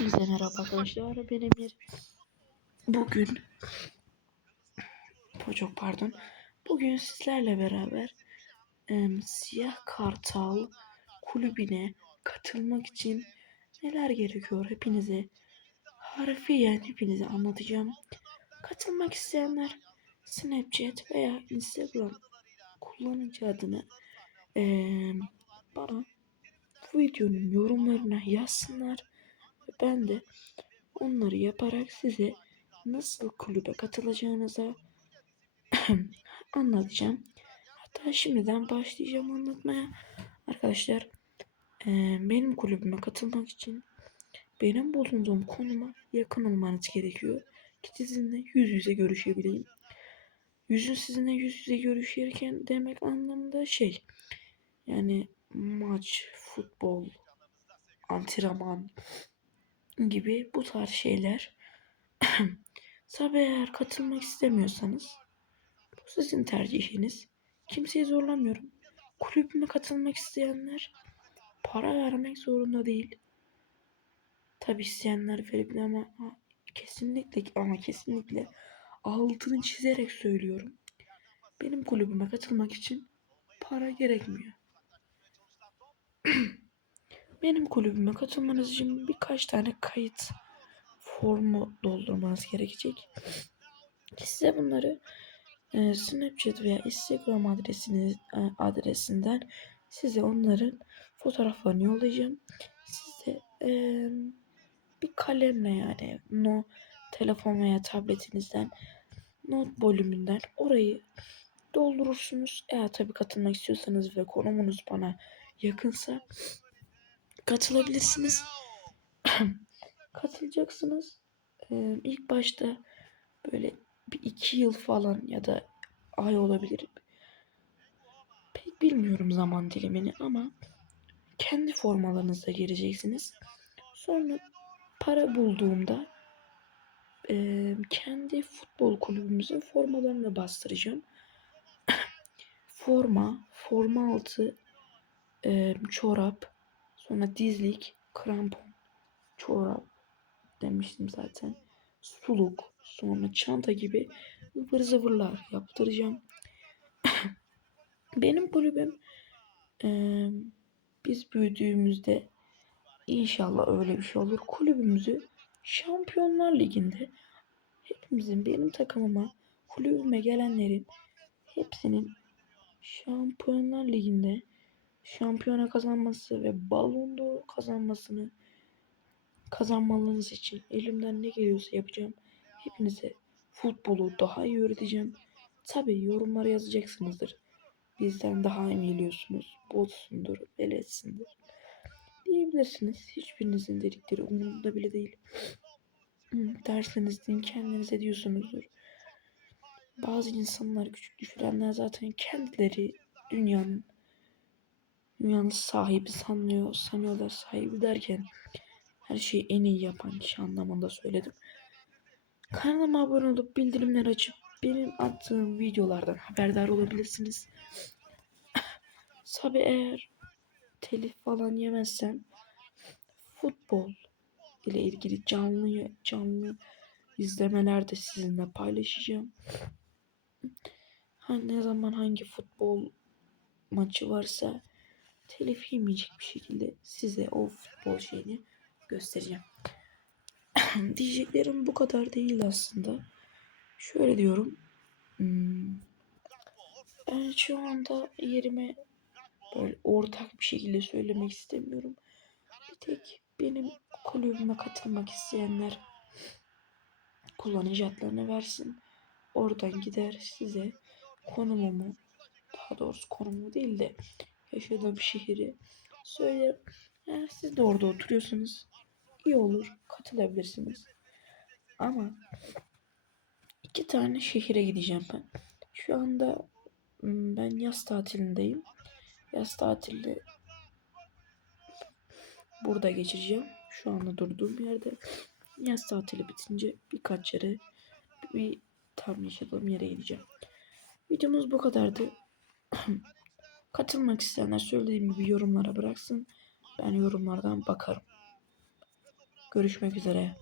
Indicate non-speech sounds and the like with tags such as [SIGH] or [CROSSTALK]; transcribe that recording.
Hepinize merhaba arkadaşlar. Ben Emir. Bugün çok pardon. Bugün sizlerle beraber em, Siyah Kartal kulübüne katılmak için neler gerekiyor hepinize harfiyen hepinize anlatacağım. Katılmak isteyenler Snapchat veya Instagram kullanıcı adını em, bana bu videonun yorumlarına yazsınlar. Ben de onları yaparak size nasıl kulübe katılacağınıza [CLEARS THROAT] anlatacağım. Hatta şimdiden başlayacağım anlatmaya. Arkadaşlar benim kulübüme katılmak için benim bulunduğum konuma yakın olmanız gerekiyor. Ki sizinle yüz yüze görüşebileyim. Yüzün sizinle yüz yüze görüşürken demek anlamında şey. Yani maç, futbol, antrenman gibi bu tarz şeyler. [CLEARS THROAT] Tabi eğer katılmak istemiyorsanız bu sizin tercihiniz. Kimseyi zorlamıyorum. Kulübüme katılmak isteyenler para vermek zorunda değil. Tabi isteyenler verebilir ama kesinlikle ama kesinlikle altını çizerek söylüyorum. Benim kulübüme katılmak için para gerekmiyor. [CLEARS THROAT] Benim kulübüme katılmanız için birkaç tane kayıt formu doldurmanız gerekecek. Size bunları e, Snapchat veya Instagram adresiniz e, adresinden size onların fotoğraflarını yollayacağım. Size e, bir kalemle yani no telefon veya tabletinizden not bölümünden orayı doldurursunuz. Eğer tabii katılmak istiyorsanız ve konumunuz bana yakınsa katılabilirsiniz. [CLEARS THROAT] Katılacaksınız. Ee, ilk başta böyle bir iki yıl falan ya da ay olabilir. Pek bilmiyorum zaman dilimini ama kendi formalarınızla gireceksiniz. Sonra para bulduğumda e, kendi futbol kulübümüzün formalarını bastıracağım. [CLEARS THROAT] forma, forma altı, e, çorap, sonra dizlik, krampon, çorap demiştim zaten. Suluk, sonra çanta gibi ıvır zıvırlar yaptıracağım. [COUGHS] Benim kulübüm e, biz büyüdüğümüzde inşallah öyle bir şey olur. Kulübümüzü Şampiyonlar Ligi'nde hepimizin benim takımıma kulübüme gelenlerin hepsinin Şampiyonlar Ligi'nde şampiyona kazanması ve Ballon d'Or kazanmasını kazanmalarınız için elimden ne geliyorsa yapacağım. Hepinize futbolu daha iyi öğreteceğim. Tabi yorumlara yazacaksınızdır. Bizden daha iyi biliyorsunuz. Botsundur, veletsindir. Diyebilirsiniz. Hiçbirinizin dedikleri umurumda bile değil. Derseniz deyin kendinize diyorsunuzdur. Bazı insanlar küçük düşürenler zaten kendileri dünyanın dünyanın sahibi sanıyor, sanıyorlar sahibi derken her şeyi en iyi yapan kişi anlamında söyledim. Kanalıma abone olup bildirimleri açıp benim attığım videolardan haberdar olabilirsiniz. Tabi eğer telif falan yemezsem futbol ile ilgili canlı canlı izlemeler de sizinle paylaşacağım. Ha, ne zaman hangi futbol maçı varsa telif yemeyecek bir şekilde size o futbol şeyini göstereceğim. [CLEARS THROAT] Diyeceklerim bu kadar değil aslında. Şöyle diyorum. Hmm, ben şu anda yerime böyle ortak bir şekilde söylemek istemiyorum. Bir tek benim kulübüme katılmak isteyenler kullanıcı adlarını versin. Oradan gider size konumumu daha doğrusu konumu değil de yaşadığım şehri söylerim. Eğer siz de orada oturuyorsanız iyi olur katılabilirsiniz. Ama iki tane şehire gideceğim ben. Şu anda ben yaz tatilindeyim. Yaz tatilde burada geçireceğim. Şu anda durduğum yerde. Yaz tatili bitince birkaç yere bir tam yaşadığım yere gideceğim. Videomuz bu kadardı. [CLEARS THROAT] Katılmak isteyenler söylediğim gibi yorumlara bıraksın. Ben yorumlardan bakarım. Görüşmek üzere.